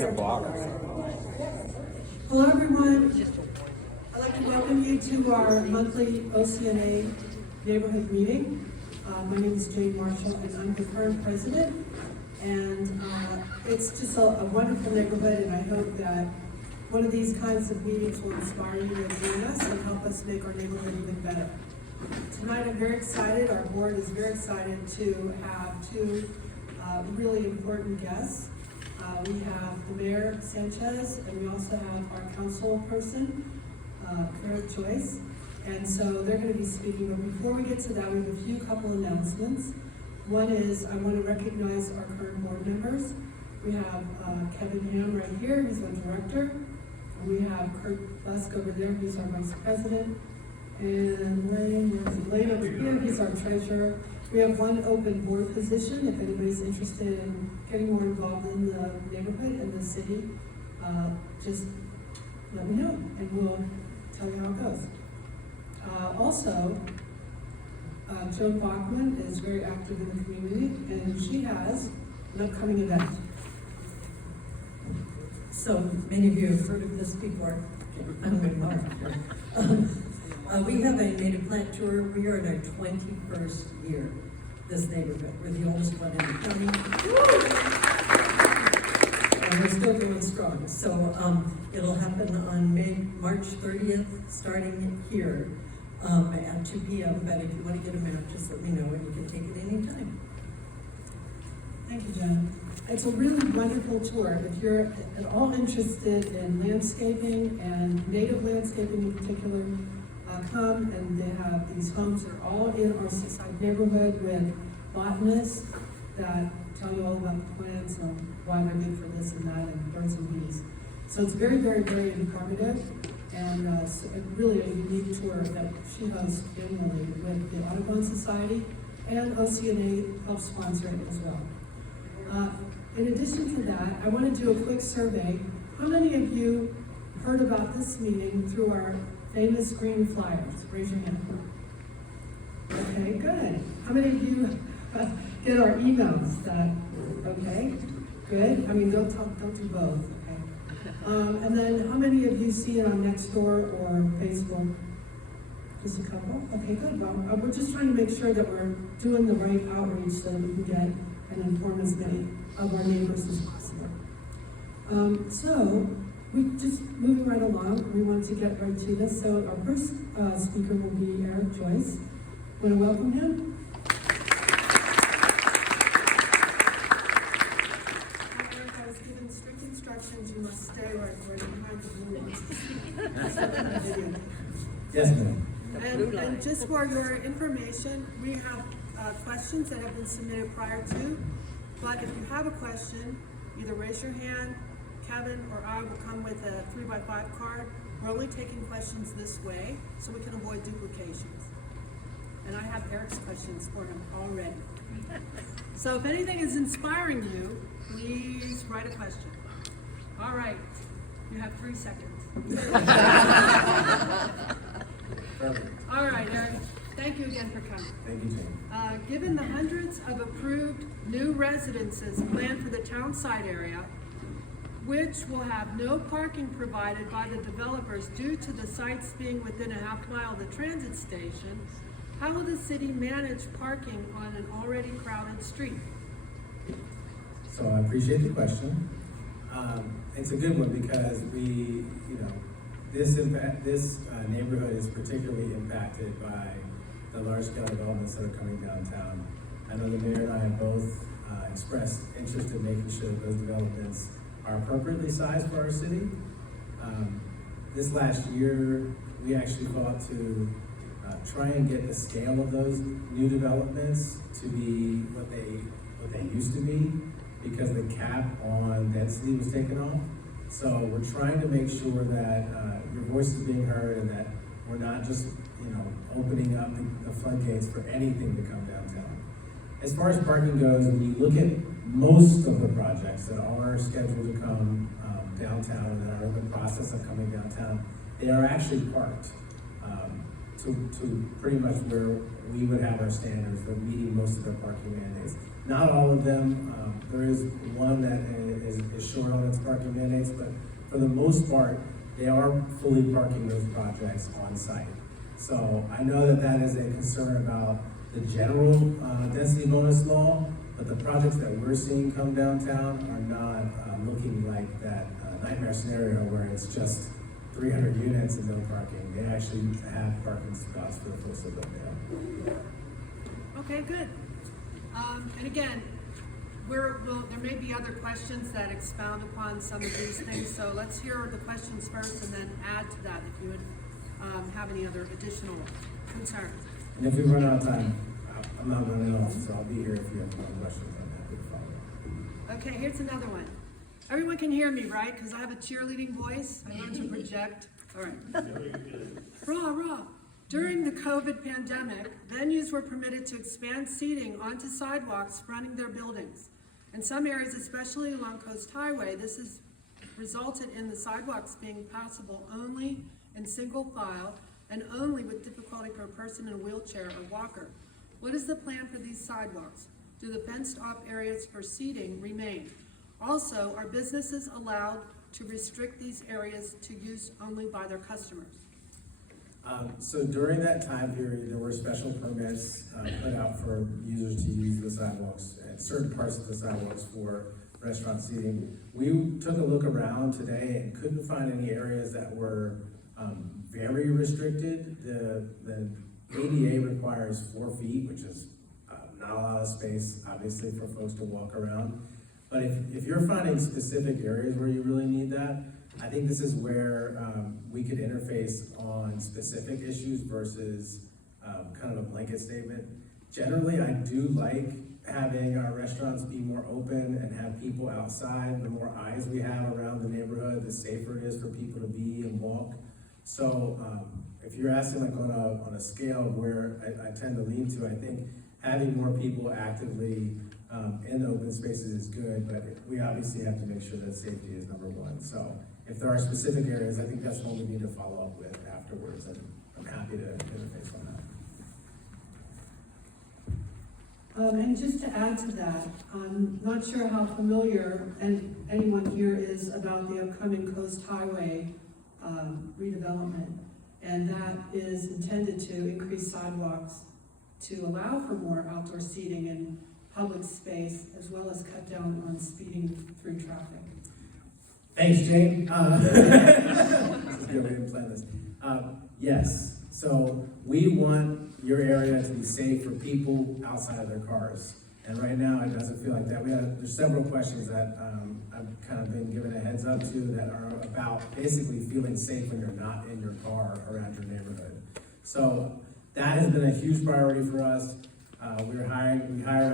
Hello, everyone. I'd like to welcome you to our monthly OCNA neighborhood meeting. My name is Jane Marshall, and I'm the current president. And it's just a wonderful neighborhood, and I hope that one of these kinds of meetings will inspire you to join us and help us make our neighborhood even better. Tonight, I'm very excited. Our board is very excited to have two really important guests. We have the Mayor Sanchez, and we also have our council person, Joyce. And so they're going to be speaking, but before we get to that, we have a few couple announcements. One is I want to recognize our current board members. We have Kevin Ham right here, he's our director. And we have Kurt Busk over there, he's our vice president. And Lane over here, he's our treasurer. We have one open board position. If anybody's interested in getting more involved in the neighborhood and the city, just let me know and we'll tell you how it goes. Also, Joan Bachman is very active in the community, and she has an upcoming event. So many of you have heard of this before. We have a native plant tour. We are in our 21st year, this neighborhood. We're the oldest one in the county. And we're still going strong. So it'll happen on March 30th, starting here at 2 p.m. But if you want to get a map, just let me know and you can take it anytime. Thank you, Jen. It's a really wonderful tour. If you're at all interested in landscaping and native landscaping in particular, come, and they have these homes that are all in our seaside neighborhood with botanists that tell you all about the plants and why they're good for this and that, and birds and bees. So it's very, very, very informative, and so really a unique tour that she hosts annually with the Audubon Society, and OCNA helps sponsor it as well. In addition to that, I want to do a quick survey. How many of you heard about this meeting through our famous green flyers? Raise your hand. Okay, good. How many of you get our emails? Okay, good. I mean, don't do both. Okay. And then, how many of you see it on Nextdoor or Facebook? Just a couple. Okay, good. Well, we're just trying to make sure that we're doing the right outreach so that we can get and inform as many of our neighbors as possible. So, we just moving right along, we want to get right to this. So our first speaker will be Joyce. Want to welcome him? Eric, I was given strict instructions, you must stay right behind the blue ones. Yes, ma'am. And just for your information, we have questions that have been submitted prior to, but if you have a question, either raise your hand, Kevin or I will come with a 3x5 card. We're only taking questions this way so we can avoid duplications. And I have Eric's questions for him already. So if anything is inspiring you, please write a question. All right, you have 3 seconds. All right, Eric, thank you again for coming. Thank you, Jane. Given the hundreds of approved new residences planned for the town site area, which will have no parking provided by the developers due to the sites being within a half mile of the transit station, how will the city manage parking on an already crowded street? So I appreciate the question. It's a good one because this neighborhood is particularly impacted by the large-scale developments that are coming downtown. I know the mayor and I have both expressed interest in making sure that those developments are appropriately sized for our city. This last year, we actually thought to try and get the scale of those new developments to be what they used to be, because the cap on density was taken off. So we're trying to make sure that your voice is being heard and that we're not just opening up the floodgates for anything to come downtown. As far as parking goes, when you look at most of the projects that are scheduled to come downtown and that are in the process of coming downtown, they are actually parked. to pretty much where we would have our standards. They're meeting most of their parking mandates. Not all of them. There is one that is short on its parking mandates, but for the most part, they are fully parking those projects on site. So I know that that is a concern about the general density bonus law, but the projects that we're seeing come downtown are not looking like that nightmare scenario where it's just 300 units and no parking. They actually have parking spots for the folks that live there. Okay, good. And again, there may be other questions that expound upon some of these things, so let's hear the questions first and then add to that if you would have any other additional concerns. And if we run out of time, I'm not running off, so I'll be here if you have more questions. I'm happy to follow up. Okay, here's another one. Everyone can hear me, right? Because I have a cheerleading voice. I learned to project. All right. Rah. During the COVID pandemic, venues were permitted to expand seating onto sidewalks fronting their buildings. In some areas, especially along Coast Highway, this has resulted in the sidewalks being passable only in single file and only with difficulty for a person in a wheelchair or walker. What is the plan for these sidewalks? Do the fenced-off areas for seating remain? Also, are businesses allowed to restrict these areas to use only by their customers? So during that time period, there were special permits put out for users to use the sidewalks and certain parts of the sidewalks for restaurant seating. We took a look around today and couldn't find any areas that were very restricted. The ADA requires 4 feet, which is not a lot of space, obviously, for folks to walk around. But if you're finding specific areas where you really need that, I think this is where we could interface on specific issues versus kind of a blanket statement. Generally, I do like having our restaurants be more open and have people outside. The more eyes we have around the neighborhood, the safer it is for people to be and walk. So if you're asking like on a scale of where I tend to lean to, I think having more people actively in the open spaces is good, but we obviously have to make sure that safety is number one. So if there are specific areas, I think that's what we need to follow up with afterwards, and I'm happy to interface on that. And just to add to that, I'm not sure how familiar anyone here is about the upcoming Coast Highway redevelopment, and that is intended to increase sidewalks to allow for more outdoor seating and public space, as well as cut down on speeding through traffic. Thanks, Jane. This is good, we didn't plan this. Yes, so we want your area to be safe for people outside of their cars. And right now, it doesn't feel like that. There's several questions that I've kind of been given a heads up to that are about basically feeling safe when you're not in your car around your neighborhood. So that has been a huge priority for us. We hired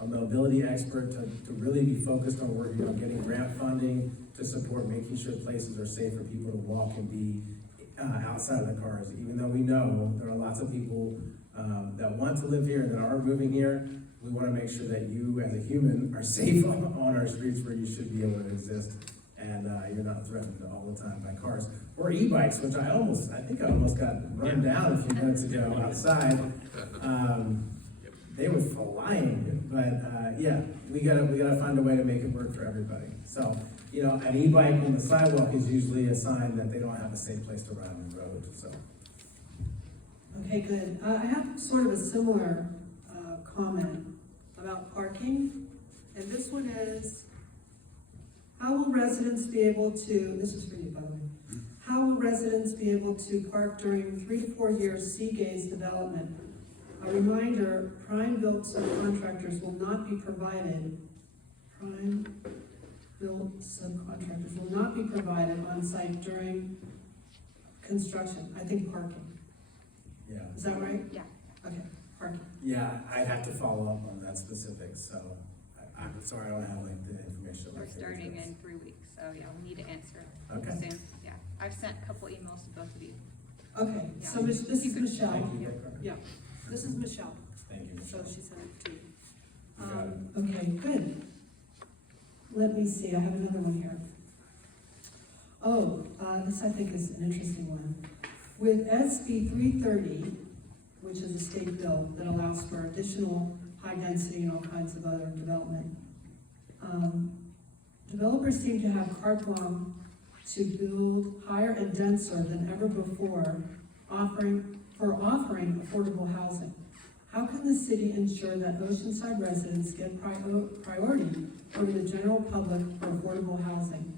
a mobility expert to really be focused on working on getting grant funding to support making sure places are safe for people to walk and be outside of the cars. Even though we know there are lots of people that want to live here and that are moving here, we want to make sure that you as a human are safe on our streets where you should be able to exist, and you're not threatened all the time by cars or e-bikes, which I think I almost got run down a few minutes ago outside. They were flying, but yeah, we gotta find a way to make it work for everybody. So, an e-bike on the sidewalk is usually a sign that they don't have a safe place to ride on the road, so. Okay, good. I have sort of a similar comment about parking, and this one is, how will residents be able to, this is for you, by the way, how will residents be able to park during 3 to 4 year Seagaze development? A reminder, prime-built subcontractors will not be provided, on site during construction. I think parking. Yeah. Is that right? Yeah. Okay, parking. Yeah, I'd have to follow up on that specific, so I'm sorry I don't have like the information. We're like starting this. in 3 weeks, so yeah, we need to answer Okay. soon. Yeah, I've sent a couple emails to both of you. Okay, Yeah. so this is Michelle. Thank you. Yeah, this is Michelle. Thank you. So she sent it to you. You got it. Okay, good. Let me see, I have another one here. Oh, this I think is an interesting one. With SB 330, which is a state bill that allows for additional high density and all kinds of other development, developers seem to have carte blanche to build higher and denser than ever before, offering affordable housing. How can the city ensure that Oceanside residents get priority over the general public for affordable housing?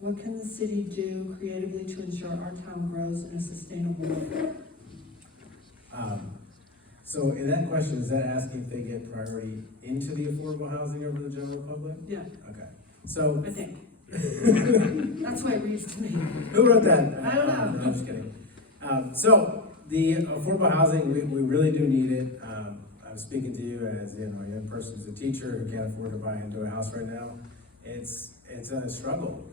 What can the city do creatively to ensure our town grows in a sustainable way? So in that question, is that asking if they get priority into the affordable housing over the general public? Yeah, Okay, so. I think. That's what it reads to me. Who wrote that? I don't know. No, I'm just kidding. So the affordable housing, we really do need it. I'm speaking to you as, a young person who's a teacher who can't afford to buy into a house right now. It's a struggle.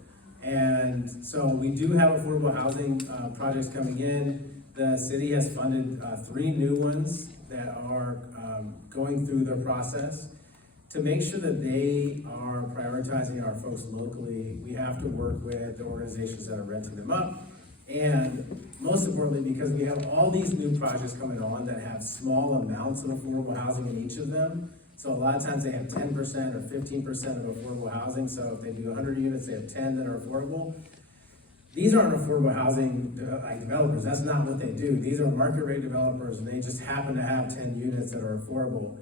And so we do have affordable housing projects coming in. The city has funded 3 new ones that are going through their process. To make sure that they are prioritizing our folks locally, we have to work with the organizations that are renting them up. And most importantly, because we have all these new projects coming on that have small amounts of affordable housing in each of them. So a lot of times they have 10% or 15% of affordable housing. So if they do 100 units, they have 10 that are affordable. These aren't affordable housing developers. That's not what they do. These are market rate developers, and they just happen to have 10 units that are affordable.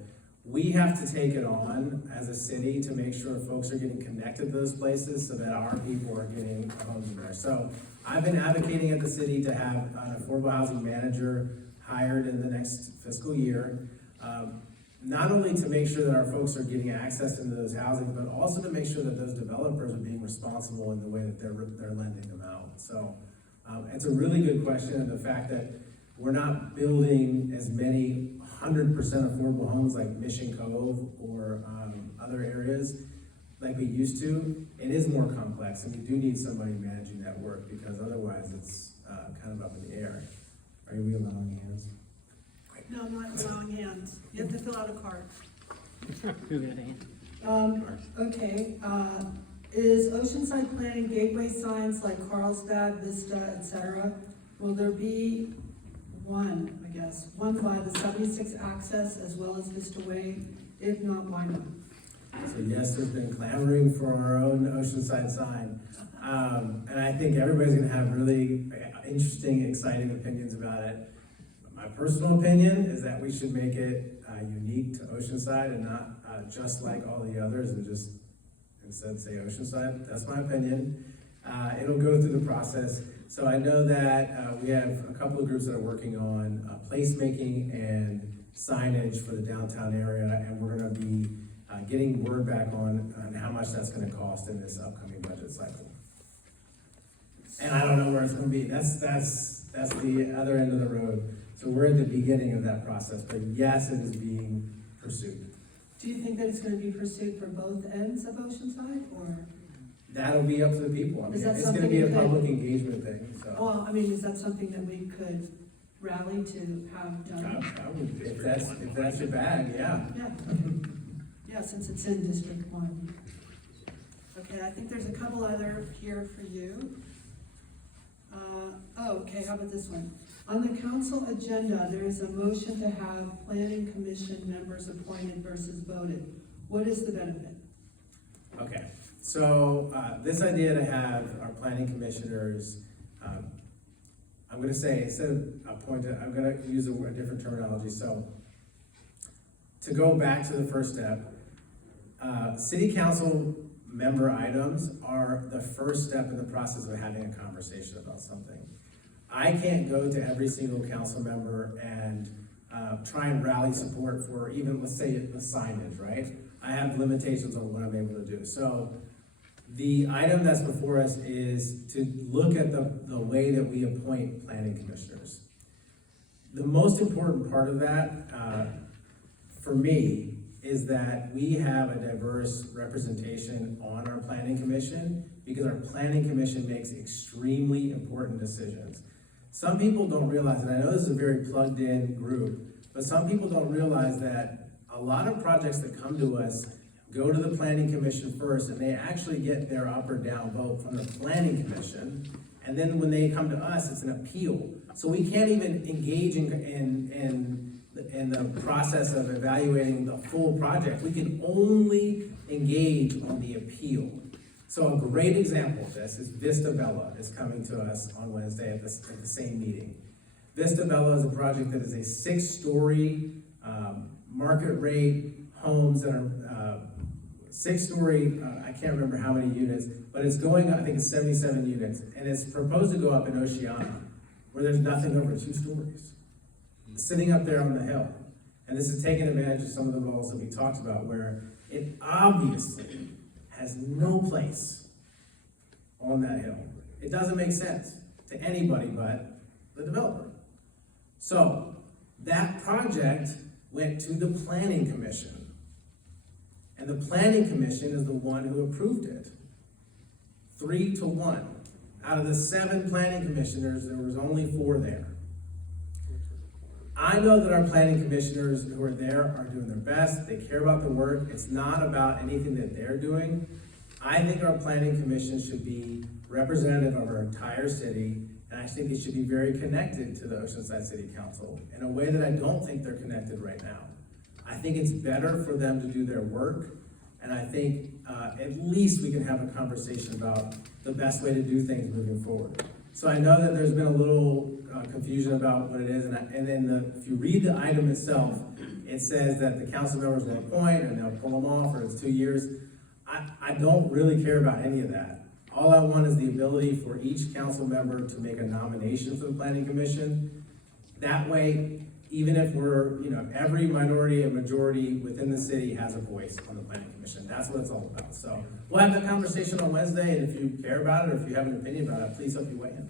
We have to take it on as a city to make sure folks are getting connected to those places so that our people are getting homes there. So I've been advocating at the city to have an affordable housing manager hired in the next fiscal year. Not only to make sure that our folks are getting access into those housing, but also to make sure that those developers are being responsible in the way that they're lending them out. So it's a really good question, and the fact that we're not building as many 100% affordable homes like Mission Cove or other areas like we used to. It is more complex, and we do need somebody managing that work, because otherwise it's kind of up in the air. Are we allowing hands? No, I'm not allowing hands. You have to fill out a card. Who got a hand? Okay, is Oceanside planning gateway signs like Carlsbad, Vista, etc.? Will there be one by the 76 access as well as Vista Way? If not, why not? So yes, there's been clamoring for our own Oceanside sign. And I think everybody's gonna have really interesting, exciting opinions about it. My personal opinion is that we should make it unique to Oceanside and not just like all the others, and just instead say Oceanside. That's my opinion. It'll go through the process. So I know that we have a couple of groups that are working on placemaking and signage for the downtown area, and we're gonna be getting word back on how much that's gonna cost in this upcoming budget cycle. And I don't know where it's gonna be. That's the other end of the road. So we're at the beginning of that process, but yes, it is being pursued. Do you think that it's going to be pursued for both ends of Oceanside, or? That'll be up to the people. I mean, Is that it's gonna something be a that- public engagement thing, so. Well, I mean, is that something that we could rally to have done? I would, if that's your bag, yeah. Yeah, okay. Yeah, since it's in District 1. Okay, I think there's a couple other here for you. Okay, how about this one? On the council agenda, there is a motion to have planning commission members appointed versus voted. What is the benefit? Okay, so, this idea to have our planning commissioners, I'm gonna say, instead of appointed, I'm gonna use a different terminology, so. To go back to the first step, city council member items are the first step in the process of having a conversation about something. I can't go to every single council member and try and rally support for even, let's say, the signage, right? I have limitations on what I'm able to do. So the item that's before us is to look at the way that we appoint planning commissioners. The most important part of that, for me, is that we have a diverse representation on our planning commission, because our planning commission makes extremely important decisions. Some people don't realize, and I know this is a very plugged-in group, but some people don't realize that a lot of projects that come to us, go to the planning commission first, and they actually get their up or down vote from the planning commission. And then when they come to us, it's an appeal. So we can't even engage in the process of evaluating the full project. We can only engage on the appeal. So a great example of this is Vista Bella is coming to us on Wednesday at the same meeting. Vista Bella is a project that is a 6-story market rate homes that are 6-story, I can't remember how many units, but it's going up, I think it's 77 units, and it's proposed to go up in Oceana, where there's nothing over 2 stories, sitting up there on the hill. And this is taking advantage of some of the goals that we talked about, where it obviously has no place on that hill. It doesn't make sense to anybody but the developer. So that project went to the planning commission. And the planning commission is the one who approved it. 3-1. Out of the 7 planning commissioners, there was only 4 there. I know that our planning commissioners who are there are doing their best. They care about the work. It's not about anything that they're doing. I think our planning commission should be representative of our entire city, and I think it should be very connected to the Oceanside City Council in a way that I don't think they're connected right now. I think it's better for them to do their work, and I think at least we can have a conversation about the best way to do things moving forward. So I know that there's been a little confusion about what it is, and then if you read the item itself, it says that the council members will appoint and they'll pull them off, or it's 2 years. I don't really care about any of that. All I want is the ability for each council member to make a nomination for the planning commission. That way, even if we're, every minority and majority within the city has a voice on the planning commission. That's what it's all about. So we'll have that conversation on Wednesday, and if you care about it, or if you have an opinion about it, please help you weigh in.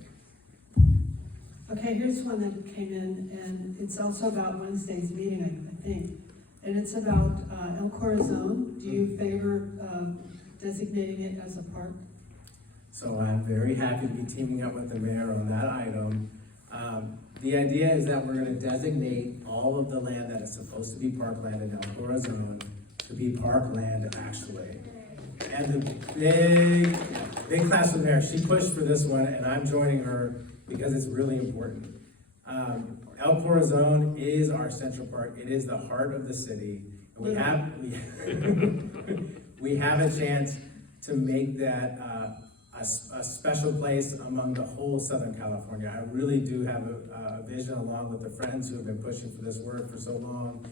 Okay, here's one that came in, and it's also about Wednesday's meeting, I think. And it's about El Corazon. Do you favor designating it as a park? So I'm very happy to be teaming up with the mayor on that item. The idea is that we're gonna designate all of the land that is supposed to be parkland in El Corazon to be parkland actually. And the big class with mayor, she pushed for this one, and I'm joining her because it's really important. El Corazon is our central park. It is the heart of the city. And we have a chance to make that a special place among the whole Southern California. I really do have a vision, along with the friends who have been pushing for this work for so long,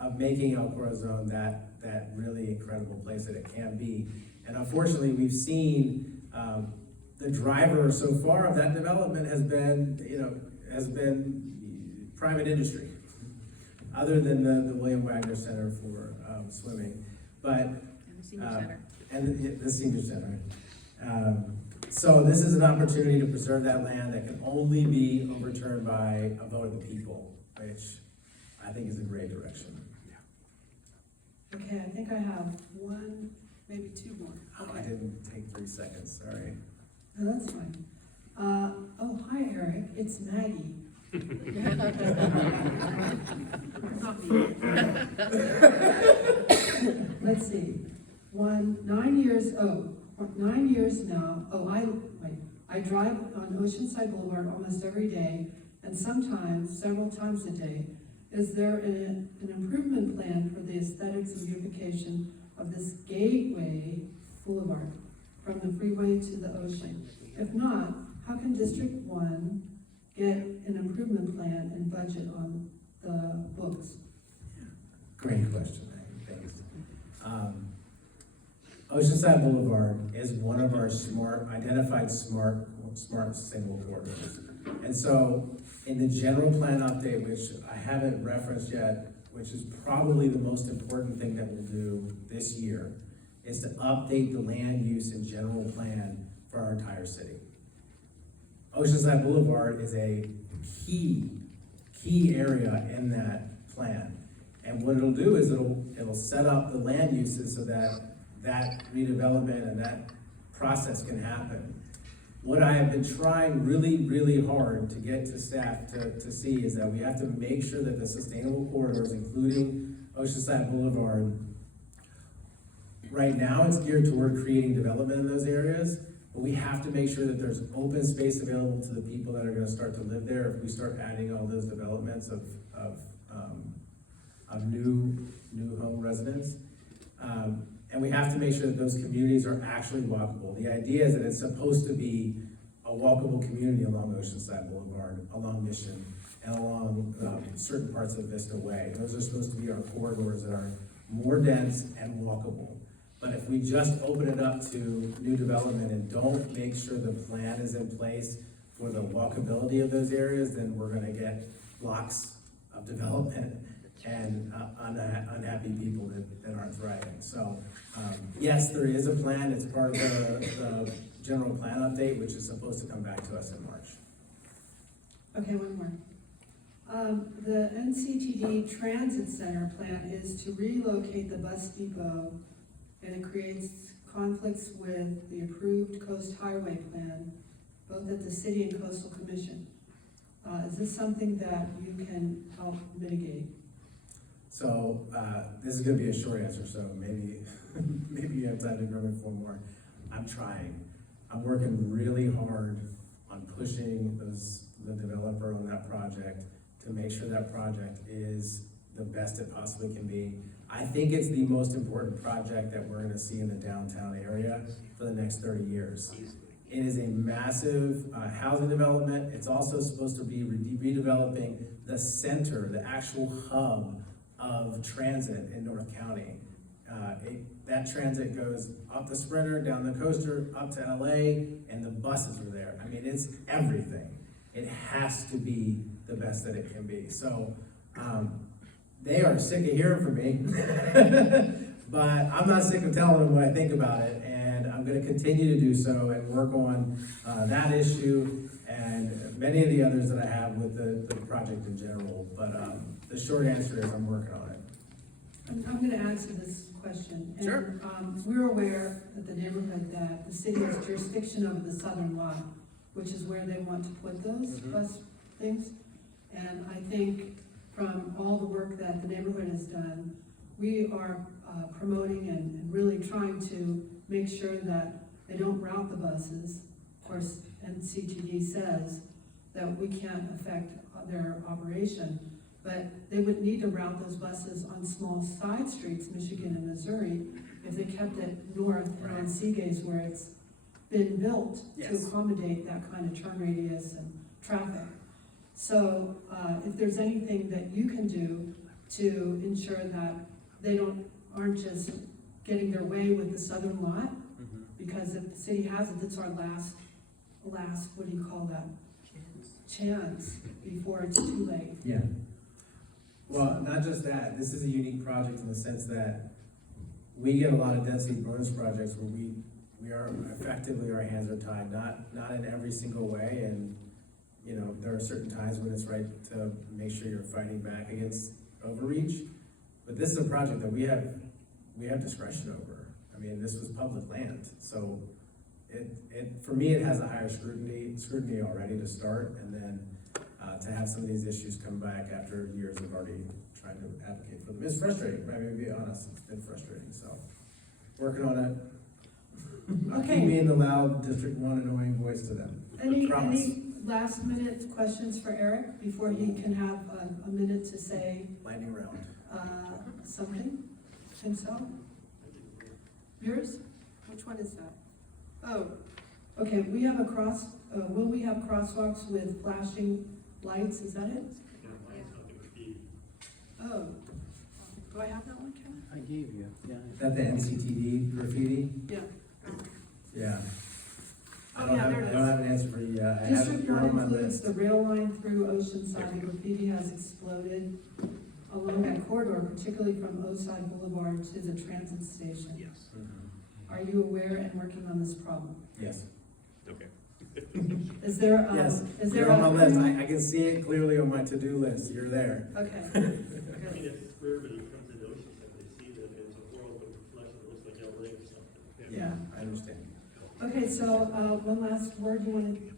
of making El Corazon that really incredible place that it can be. And unfortunately, we've seen the driver so far of that development has been private industry, other than the William Wagner Center for swimming, but And the senior center. and the senior center. So this is an opportunity to preserve that land that can only be overturned by a vote of the people, which I think is a great direction. Okay, I think I have one, maybe 2 more. Oh, I didn't take 3 seconds, sorry. No, that's fine. Oh, hi, Eric. It's Maggie. Let's see. 9 years now. I drive on Oceanside Boulevard almost every day, and sometimes, several times a day. Is there an improvement plan for the aesthetics and beautification of this gateway boulevard from the freeway to the ocean? If not, how can District 1 get an improvement plan and budget on the books? Great question, thanks. Oceanside Boulevard is one of our identified smart single corridors. And so in the general plan update, which I haven't referenced yet, which is probably the most important thing that we'll do this year, is to update the land use and general plan for our entire city. Oceanside Boulevard is a key area in that plan. And what it'll do is it'll set up the land uses so that redevelopment and that process can happen. What I have been trying really hard to get to staff to see is that we have to make sure that the sustainable corridors, including Oceanside Boulevard, Right now, it's geared toward creating development in those areas, but we have to make sure that there's open space available to the people that are gonna start to live there if we start adding all those developments of new home residents. And we have to make sure that those communities are actually walkable. The idea is that it's supposed to be a walkable community along Oceanside Boulevard, along Mission, and along certain parts of Vista Way. Those are supposed to be our corridors that are more dense and walkable. But if we just open it up to new development and don't make sure the plan is in place for the walkability of those areas, then we're gonna get blocks of development and unhappy people that aren't thriving. So, yes, there is a plan. It's part of the general plan update, which is supposed to come back to us in March. Okay, one more. The NCTD Transit Center plan is to relocate the bus depot, and it creates conflicts with the approved Coast Highway plan, both at the city and coastal commission. Is this something that you can help mitigate? So, this is gonna be a short answer, so maybe you have time to grow it for more. I'm trying. I'm working really hard on pushing the developer on that project to make sure that project is the best it possibly can be. I think it's the most important project that we're gonna see in the downtown area for the next 30 years. It is a massive housing development. It's also supposed to be redeveloping the center, the actual hub of transit in North County. That transit goes up the Sprinter, down the coaster, up to LA, and the buses are there. I mean, it's everything. It has to be the best that it can be. So, they are sick of hearing from me, but I'm not sick of telling them what I think about it, and I'm gonna continue to do so and work on that issue and many of the others that I have with the project in general. But the short answer is I'm working on it. I'm gonna answer this question. And, Sure. we're aware at the neighborhood that the city has jurisdiction over the southern lot, which is where they want to put those bus things. And I think from all the work that the neighborhood has done, we are promoting and really trying to make sure that they don't route the buses. Of course, NCTD says that we can't affect their operation, but they would need to route those buses on small side streets, Michigan and Missouri, if they kept it north and on Seagaze where it's been built to Yes. accommodate that kind of turn radius and traffic. So, if there's anything that you can do to ensure that they aren't just getting their way with the southern lot, because if the city has it, it's our last, what do you call that? Chance before it's too late. Yeah. Well, not just that, this is a unique project in the sense that we get a lot of density bonus projects where we are effectively, our hands are tied, not in every single way, and you know, there are certain times when it's right to make sure you're fighting back against overreach, but this is a project that we have discretion over. I mean, this was public land, so for me, it has a higher scrutiny already to start, and then to have some of these issues come back after years of already trying to advocate for them. It's frustrating, right? I mean, to be honest, it's been frustrating, so working on it. I'll keep being the loud District 1 annoying voice to them. Any Promise. last minute questions for Eric before he can have a minute to say Lightning round. something himself? Yours? Which one is that? Oh, okay, we have will we have crosswalks with flashing lights, is that it? Oh, do I have that one, Ken? I gave you, yeah. Is that the NCTD graffiti? Yeah. Yeah. Oh, yeah, there it I don't have an answer for you yet. I have District it 1 on my includes list. the rail line through Oceanside. The graffiti has exploded along that corridor, particularly from Oside Boulevard to the transit station. Yes. Mhm. Are you aware and working on this problem? Yes. Okay. Is there, Yes, is there you're on my list. a? I can see it clearly on my to-do list. You're there. Okay. I mean, it's for everybody who comes into Oceanside, they see that it's a world of reflection, it looks like LA or something. Yeah, I understand. Okay, so, one last word you want to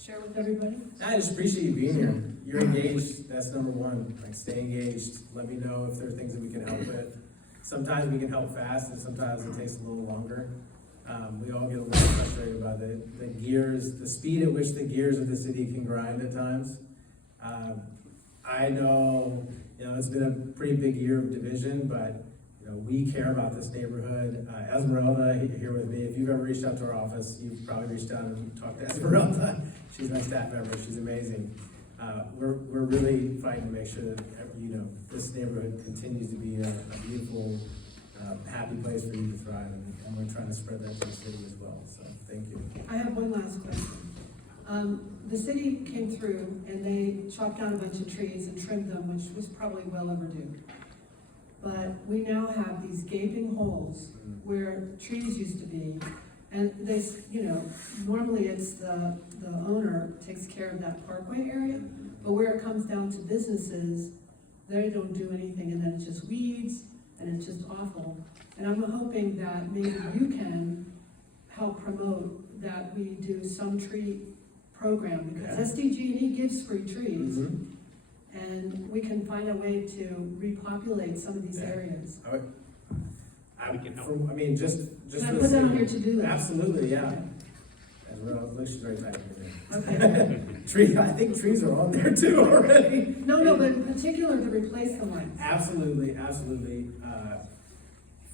share with everybody? I just appreciate you being here. You're engaged, that's number one. Like, stay engaged. Let me know if there are things that we can help with. sometimes we can help fast and sometimes it takes a little longer. We all get a little frustrated about the gears, the speed at which the gears of the city can grind at times. I know, it's been a pretty big year of division, but, we care about this neighborhood. Esmeralda here with me, if you've ever reached out to our office, you've probably reached out and talked to Esmeralda. She's my staff member, she's amazing. We're really fighting to make sure that, this neighborhood continues to be a beautiful, happy place for you to thrive, and we're trying to spread that to the city as well, so thank you. I have one last question. The city came through and they chopped down a bunch of trees and trimmed them, which was probably well overdue. But we now have these gaping holes where trees used to be, and they, normally it's the owner takes care of that parkway area, but where it comes down to businesses, they don't do anything, and then it's just weeds, and it's just awful. And I'm hoping that maybe you can help promote that we do some tree program, because SDG&E gives free trees. Mm-hmm. And we can find a way to repopulate some of these areas. We can help. Just. Can I put that on your to-do list? Absolutely, yeah. As well, she's very tight. Okay. I think trees are on there too already. No, but in particular to replace the ones. Absolutely.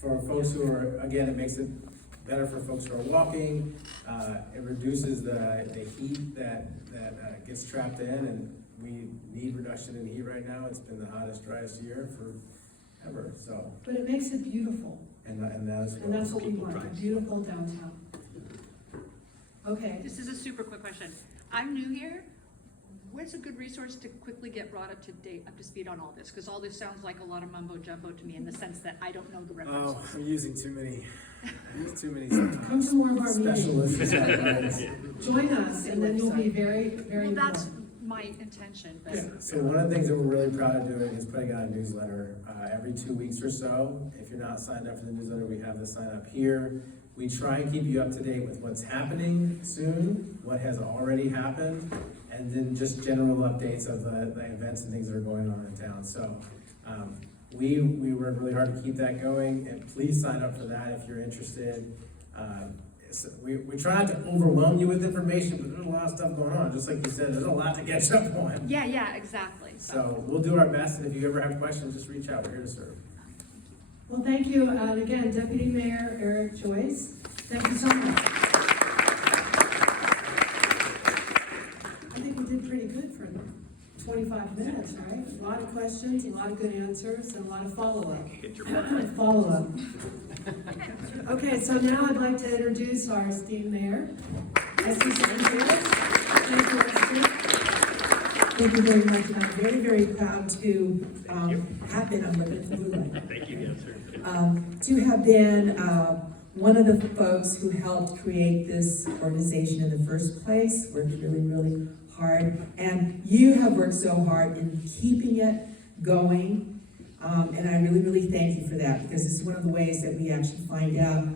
For folks who are, again, it makes it better for folks who are walking. It reduces the heat that gets trapped in, and we need reduction in heat right now. It's been the hottest, driest year forever, so. But it makes it beautiful. And that's what we want, a beautiful downtown. Okay. This is a super quick question. I'm new here. What's a good resource to quickly get brought up to speed on all this? Because all this sounds like a lot of mumbo jumbo to me in the sense that I don't know the references. Oh, we're using too many Come to more of our meetings. specialists. Join us, and then you'll be very, very Well, that's informed. my intention, but. So one of the things that we're really proud of doing is putting out a newsletter every 2 weeks or so. If you're not signed up for the newsletter, we have the sign up here. We try and keep you up to date with what's happening soon, what has already happened, and then just general updates of the events and things that are going on in town. So we work really hard to keep that going, and please sign up for that if you're interested. We try not to overwhelm you with information, but there's a lot of stuff going on. Just like you said, there's a lot to catch up on. Yeah, exactly. So we'll do our best, and if you ever have questions, just reach out. We're here to serve. Well, thank you, and again, Deputy Mayor Eric Joyce, thank you so much. I think we did pretty good for 25 minutes, right? A lot of questions, a lot of good answers, and a lot of follow-up. Follow-up. Okay, so now I'd like to introduce our esteemed mayor, Esther Sanchez. Thank you, Esther. Thank you very much. I'm very, very proud to have been, I'm looking at the blue light. Thank you, yes, sir. To have been one of the folks who helped create this organization in the first place, worked really, really hard. And you have worked so hard in keeping it going. And I really, really thank you for that, because it's one of the ways that we actually find out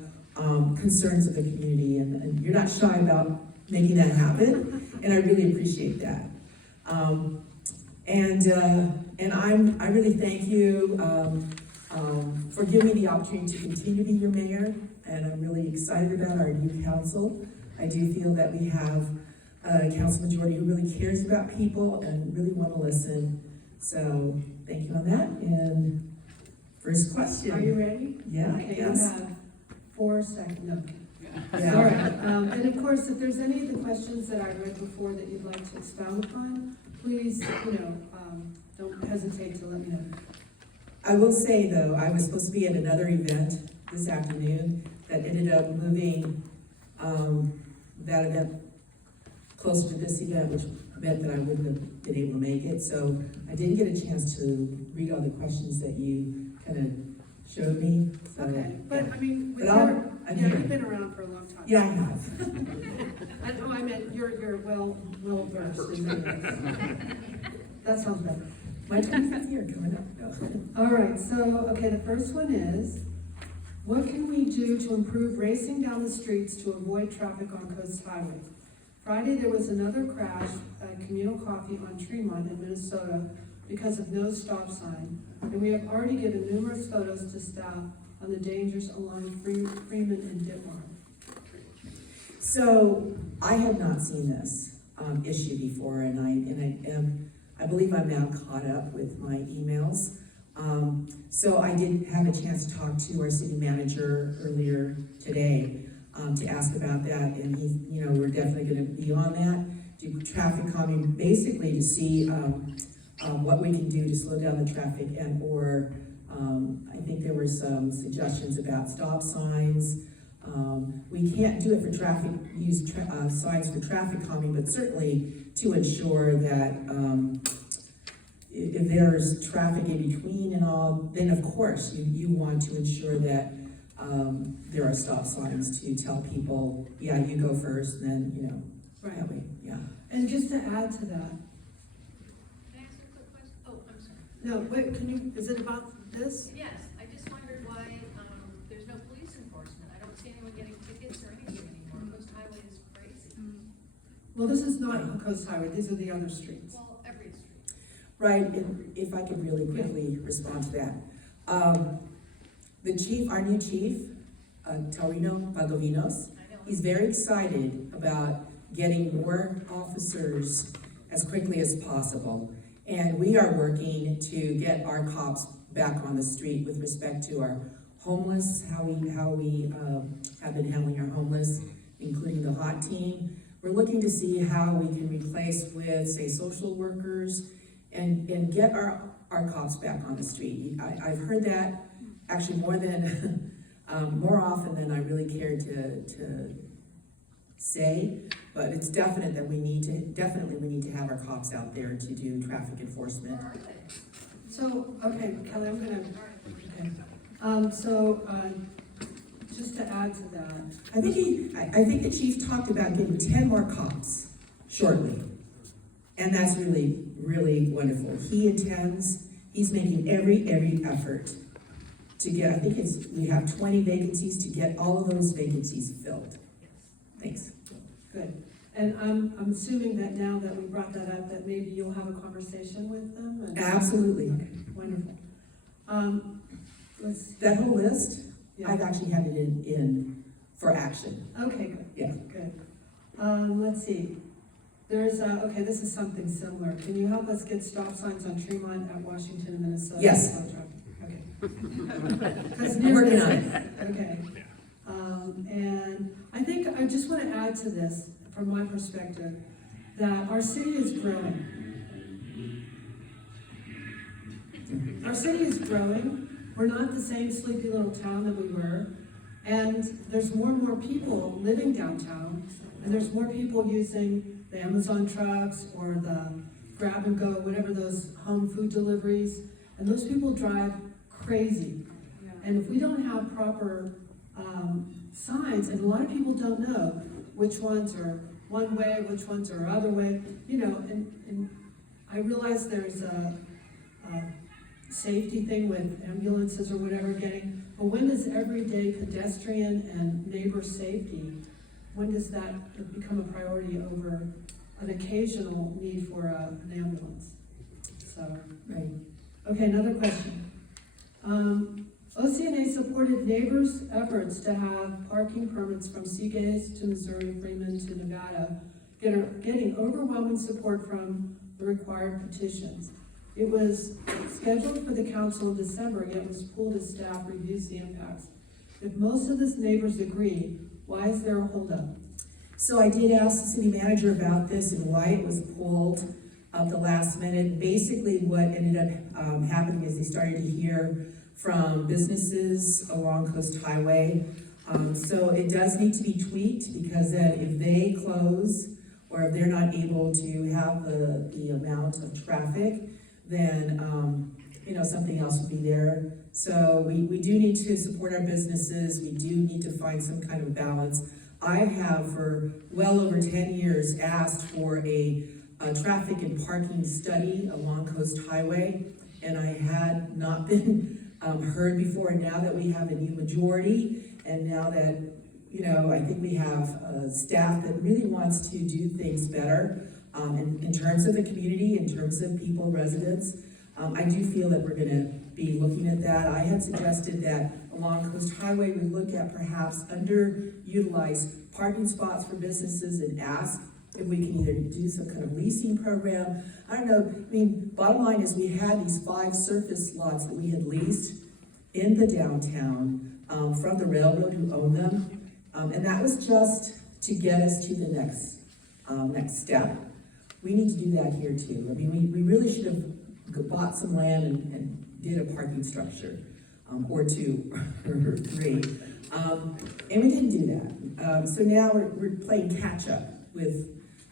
concerns of the community. And you're not shy about making that happen. And I really appreciate that. I really thank you for giving me the opportunity to continue to be your mayor, and I'm really excited about our new council. I do feel that we have a council majority who really cares about people and really want to listen. So thank you on that. And first question. Are you ready? Yeah. Okay, Yes. you have 4 seconds. No. Yeah. All right, and of course, if there's any of the questions that I read before that you'd like to expound upon, please, don't hesitate to let me know. I will say though, I was supposed to be at another event this afternoon that ended up moving that event closer to this event, which meant that I wouldn't have been able to make it. So I didn't get a chance to read all the questions that you kind of showed me. So, Okay, but yeah. I mean, with But I'll- your, I'm yeah, here. you've been around for a long time. Yeah, I have. I meant you're well versed in that. That sounds better. My 25th year coming up. No. All right, so, okay, the first one is, what can we do to improve racing down the streets to avoid traffic on coast highways? Friday, there was another crash at Communal Coffee on Tremont in Minnesota, because of no stop sign, and we have already given numerous photos to staff on the dangers along Freeman and Ditmar. So I have not seen this issue before, and I believe I'm now caught up with my emails. So I did have a chance to talk to our city manager earlier today to ask about that, and we're definitely going to be on that, do traffic calming, basically to see what we can do to slow down the traffic, and or I think there were some suggestions about stop signs. We can't do it for traffic, use signs for traffic calming, but certainly to ensure that if there's traffic in between and all, then of course you want to ensure that there are stop signs to tell people, yeah, you go first, and then, Right. that way, yeah. And just to add to that, Can I ask a quick question? Oh, I'm sorry. no, wait, is it about this? Yes, I just wondered why, there's no police enforcement. I don't see anyone getting tickets or anything anymore. Coast Highway is crazy. Well, this is not a coast highway, these are the other streets. Well, every street. Right, and if I could really quickly respond to that. The chief, our new chief, Taurino Pagovinos, I know. he's very excited about getting more officers as quickly as possible. And we are working to get our cops back on the street with respect to our homeless, how we have been handling our homeless, including the hot team. We're looking to see how we can replace with, say, social workers and get our cops back on the street. I've heard that actually more often than I really care to say, but it's definite that we need to have our cops out there to do traffic enforcement. So, okay, Kelly, I'm gonna, okay. Just to add to that, I think the chief talked about getting 10 more cops shortly. And that's really, really wonderful. He's making every effort to get, I think we have 20 vacancies, to get all of those vacancies filled. Thanks. good. And I'm assuming that now that we brought that up, that maybe you'll have a conversation with them? And- Absolutely. Okay, wonderful. Let's, That whole list, yeah. I've actually had it in for action. Okay, good. Yeah. Good. Let's see. There's, okay, this is something similar. Can you help us get stop signs on Tremont at Washington and Minnesota? Yes. Okay. 'Cause I'm working on it. Okay. And I think I just want to add to this, from my perspective, that our city is growing. Our city is growing. We're not the same sleepy little town that we were. And there's more and more people living downtown. And there's more people using the Amazon trucks or the grab and go, whatever those home food deliveries. And those people drive crazy. And if we don't have proper signs, and a lot of people don't know which ones are one way, which ones are other way, and I realize there's a safety thing with ambulances or whatever getting, but when does everyday pedestrian and neighbor safety, when does that become a priority over an occasional need for an ambulance? So, Right. okay, another question. OCNA supported neighbors' efforts to have parking permits from Seagaze to Missouri, Freeman to Nevada, getting overwhelming support from the required petitions. It was scheduled for the council in December, yet was pulled as staff reviews the impacts. If most of the neighbors agree, why is there a holdup? So I did ask the city manager about this and why it was pulled at the last minute. Basically, what ended up happening is they started to hear from businesses along Coast Highway. So it does need to be tweaked, because then if they close or if they're not able to have the amount of traffic, then something else would be there. So we do need to support our businesses. We do need to find some kind of balance. I have for well over 10 years asked for a traffic and parking study along Coast Highway, and I had not been heard before. And now that we have a new majority, and now that I think we have staff that really wants to do things better in terms of the community, in terms of people, residents, I do feel that we're gonna be looking at that. I had suggested that along Coast Highway, we look at perhaps underutilized parking spots for businesses and ask if we can either do some kind of leasing program. I don't know, I mean, bottom line is we had these 5 surface lots that we had leased in the downtown, from the railroad who owned them. And that was just to get us to the next step. We need to do that here too. I mean, we really should have bought some land and did a parking structure, or 2 or 3. And we didn't do that. So now we're playing catch up with,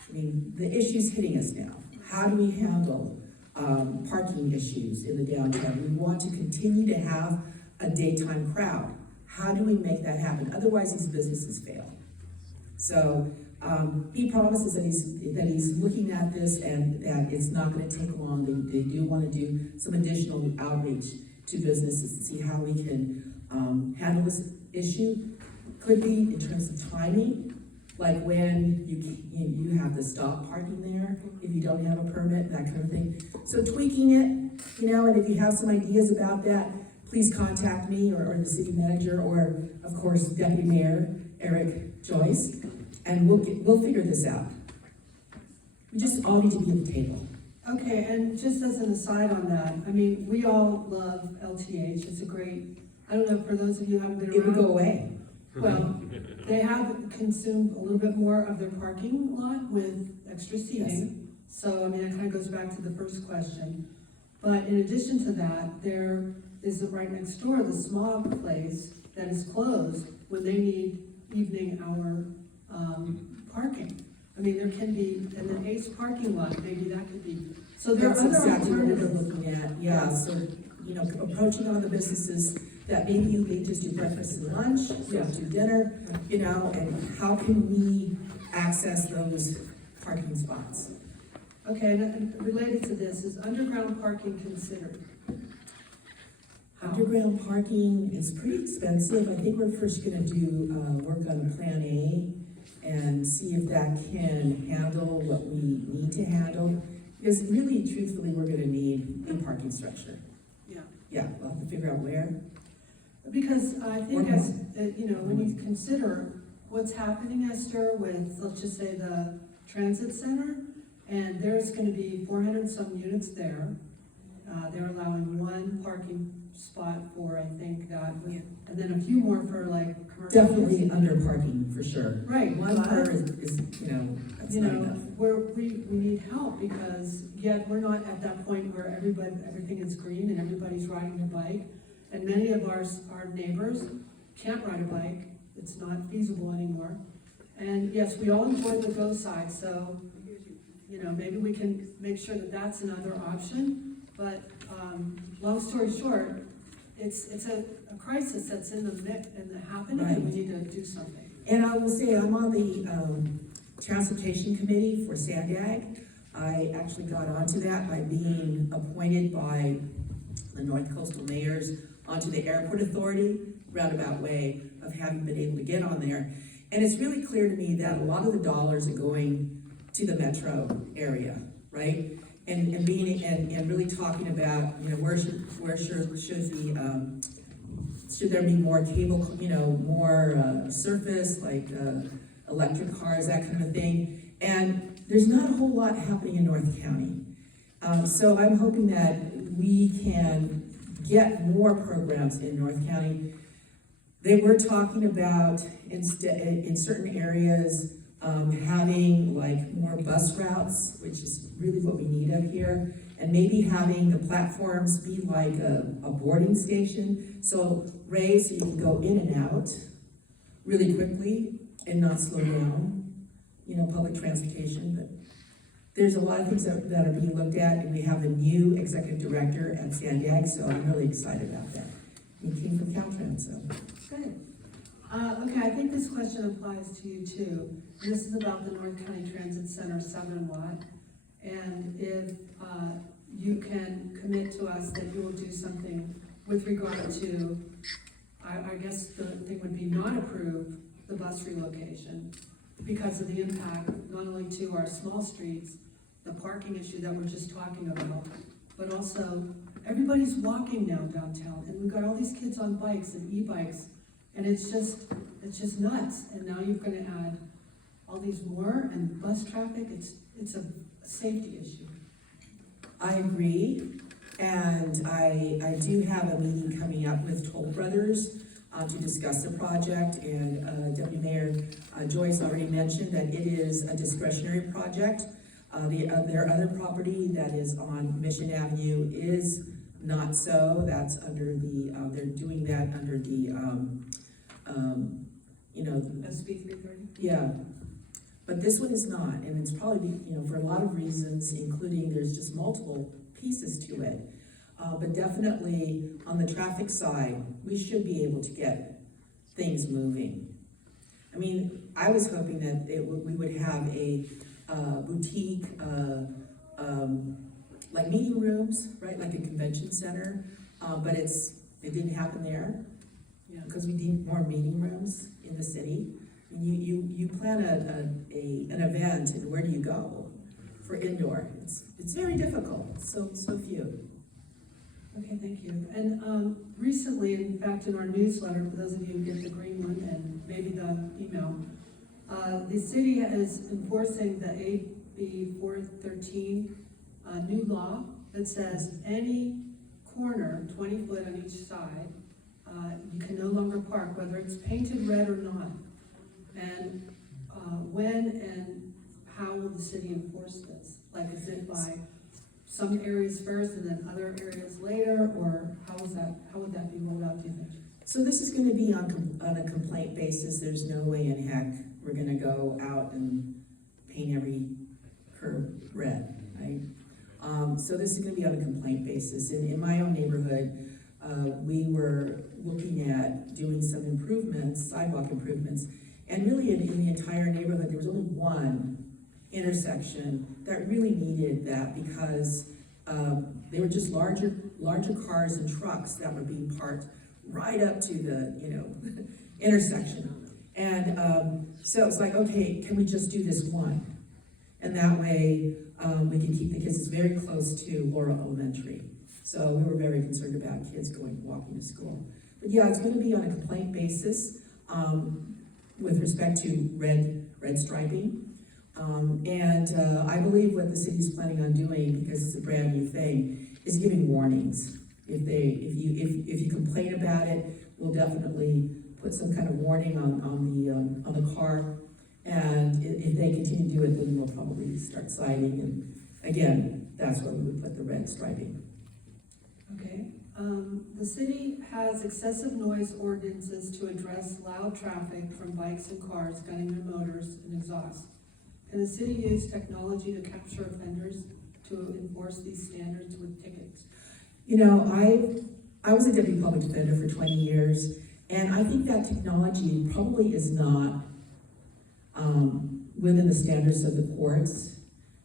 I mean, the issues hitting us now. How do we handle parking issues in the downtown? We want to continue to have a daytime crowd. How do we make that happen? Otherwise, these businesses fail. So he promises that he's looking at this and that it's not going to take long. They do want to do some additional outreach to businesses to see how we can handle this issue. Could be in terms of timing, like when you have to stop parking there if you don't have a permit, that kind of thing. So tweaking it, and if you have some ideas about that, please contact me or the city manager or, of course, Deputy Mayor Joyce, and we'll figure this out. We just all need to be at the table. Okay, and just as an aside on that, I mean, we all love LTH. It's a great, I don't know, for those of you who haven't been around. It would go away. Well, they have consumed a little bit more of their parking lot with extra seating. So, I mean, it kind of goes back to the first question. But in addition to that, there is right next door, the smog place that is closed when they need evening hour parking. I mean, there can be, in the Ace parking lot, maybe that could be. So there are That's other exactly what we're alternatives. looking at, yeah, so, approaching on the businesses that maybe you can just do breakfast and lunch, you don't do dinner, and how can we access those parking spots? Okay, and related to this, is underground parking considered? Underground parking is pretty expensive. I think we're first gonna do, work on Plan A and see if that can handle what we need to handle. Because really, truthfully, we're gonna need a parking structure. Yeah. Yeah, we'll have to figure out where. Because I think as, when you consider what's happening, Esther, with, let's just say, the transit center, and there's gonna be 400 some units there. They're allowing 1 parking spot for, I think, that, and then a few more for like commercial. Definitely under parking, for sure. Right. One car is, that's not enough. We need help because yet we're not at that point where everything is green and everybody's riding their bike. And many of our neighbors can't ride a bike. It's not feasible anymore. And yes, we all enjoy the go side, so, maybe we can make sure that that's another option. But, long story short, it's a crisis that's in the happening, and we need to do something. And I will say, I'm on the transportation committee for Sandag. I actually got onto that by being appointed by the North Coastal Mayors onto the Airport Authority, roundabout way of having been able to get on there. And it's really clear to me that a lot of the dollars are going to the metro area, right? And really talking about, where should there be more cable, more surface, like electric cars, that kind of thing. And there's not a whole lot happening in North County. So I'm hoping that we can get more programs in North County. They were talking about in certain areas having like more bus routes, which is really what we need up here, and maybe having the platforms be like a boarding station, so raised so you can go in and out really quickly and not slow down, public transportation. But there's a lot of things that are being looked at, and we have a new executive director at Sandag, so I'm really excited about that. He came from Caltrans, so. Good. Okay, I think this question applies to you too. This is about the North County Transit Center Southern Lot. And if you can commit to us that you will do something with regard to, I guess the thing would be not approve the bus relocation because of the impact not only to our small streets, the parking issue that we're just talking about, but also everybody's walking now downtown, and we've got all these kids on bikes and e-bikes, and it's just nuts. And now you're gonna add all these more, and bus traffic, it's a safety issue. I agree, and I do have a meeting coming up with Toll Brothers to discuss the project, and Deputy Mayor Joyce already mentioned that it is a discretionary project. Their other property that is on Mission Avenue is not so. That's under the, they're doing that under the, SB 330? yeah. But this one is not, and it's probably, for a lot of reasons, including there's just multiple pieces to it. But definitely on the traffic side, we should be able to get things moving. I mean, I was hoping that we would have a boutique, like meeting rooms, right, like a convention center, but it didn't happen there. Yeah. Because we need more meeting rooms in the city. And you plan an event, and where do you go for indoor? It's very difficult, so few. Okay, thank you. And recently, in fact, in our newsletter, for those of you who get the green one and maybe the email, the city is enforcing the AB 413 new law that says any corner, 20 foot on each side, you can no longer park, whether it's painted red or not. And when and how will the city enforce this? Like, is it by some areas first and then other areas later, or how would that be rolled out, do you think? So this is gonna be on a complaint basis. There's no way in heck we're gonna go out and paint every curb red, right? So this is gonna be on a complaint basis. In my own neighborhood, we were looking at doing some improvements, sidewalk improvements, and really in the entire neighborhood, there was only one intersection that really needed that because they were just larger cars and trucks that were being parked right up to the intersection. And so it's like, okay, can we just do this one? And that way we can keep the kids. It's very close to Laurel Elementary. So we were very concerned about kids walking to school. But yeah, it's gonna be on a complaint basis with respect to red striping. I believe what the city's planning on doing, because it's a brand new thing, is giving warnings. If you complain about it, we'll definitely put some kind of warning on the car. And if they continue to do it, then we'll probably start citing. And again, that's where we would put the red striping. Okay. The city has excessive noise ordinances to address loud traffic from bikes and cars gunning their motors and exhaust. Can the city use technology to capture offenders to enforce these standards with tickets? I was a deputy public defender for 20 years, and I think that technology probably is not within the standards of the courts,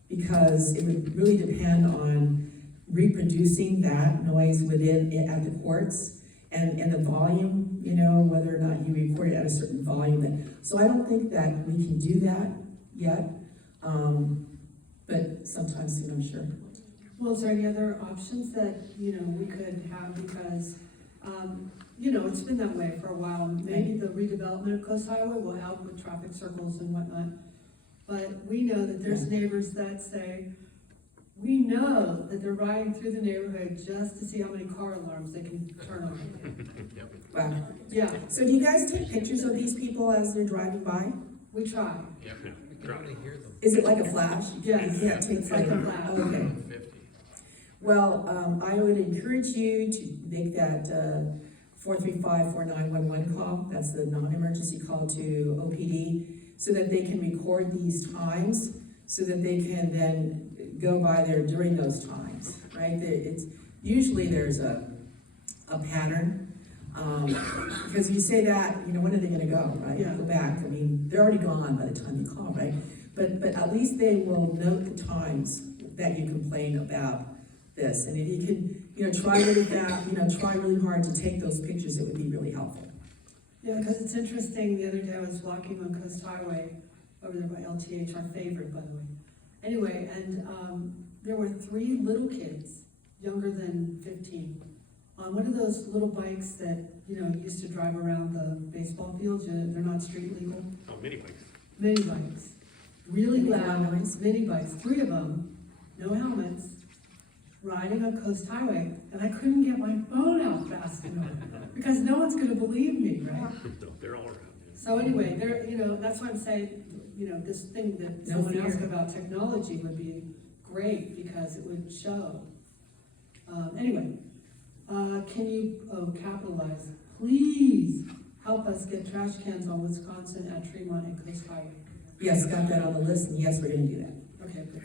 because it would really depend on reproducing that noise at the courts and the volume, whether or not you record it at a certain volume. So I don't think that we can do that yet, but sometimes, sure. Well, is there any other options that, we could have, because, it's been that way for a while. Maybe the redevelopment of Coast Highway will help with traffic circles and whatnot. But we know that there's neighbors that say, we know that they're riding through the neighborhood just to see how many car alarms they can turn on. Wow. Yeah, So do you guys take pictures of these people as they're driving by? we try. Yeah, you can probably hear them. Is it like a flash? Yes, You can't take it's like a photo. flash. Oh, okay. 50. Well, I would encourage you to make that 435-4911 call. That's the non-emergency call to OPD, so that they can record these times, so that they can then go by there during those times, right? It's usually there's a pattern, because if you say that, when are they gonna go, right? Yeah. Go back. I mean, they're already gone by the time you call, right? But at least they will note the times that you complain about this, and if you can, try really hard to take those pictures, it would be really helpful. Yeah, because it's interesting, the other day I was walking on Coast Highway over there by LTH, our favorite, by the way. Anyway, and there were 3 little kids younger than 15, on one of those little bikes that, used to drive around the baseball fields. They're not street legal. Oh, mini bikes. Mini bikes, really Mini loud bikes. mini bikes, 3 of them, no helmets, riding on Coast Highway, and I couldn't get my phone out fast enough, because no one's gonna believe me, right? No, they're all around. So anyway, that's why I'm saying, this thing that No someone asked fear. about technology would be great, because it would show. Anyway, can you, capitalize, please help us get trash cans on Wisconsin at Tremont and Coast Highway. Yes, got that on the list, and yes, we're gonna do that. Okay, good.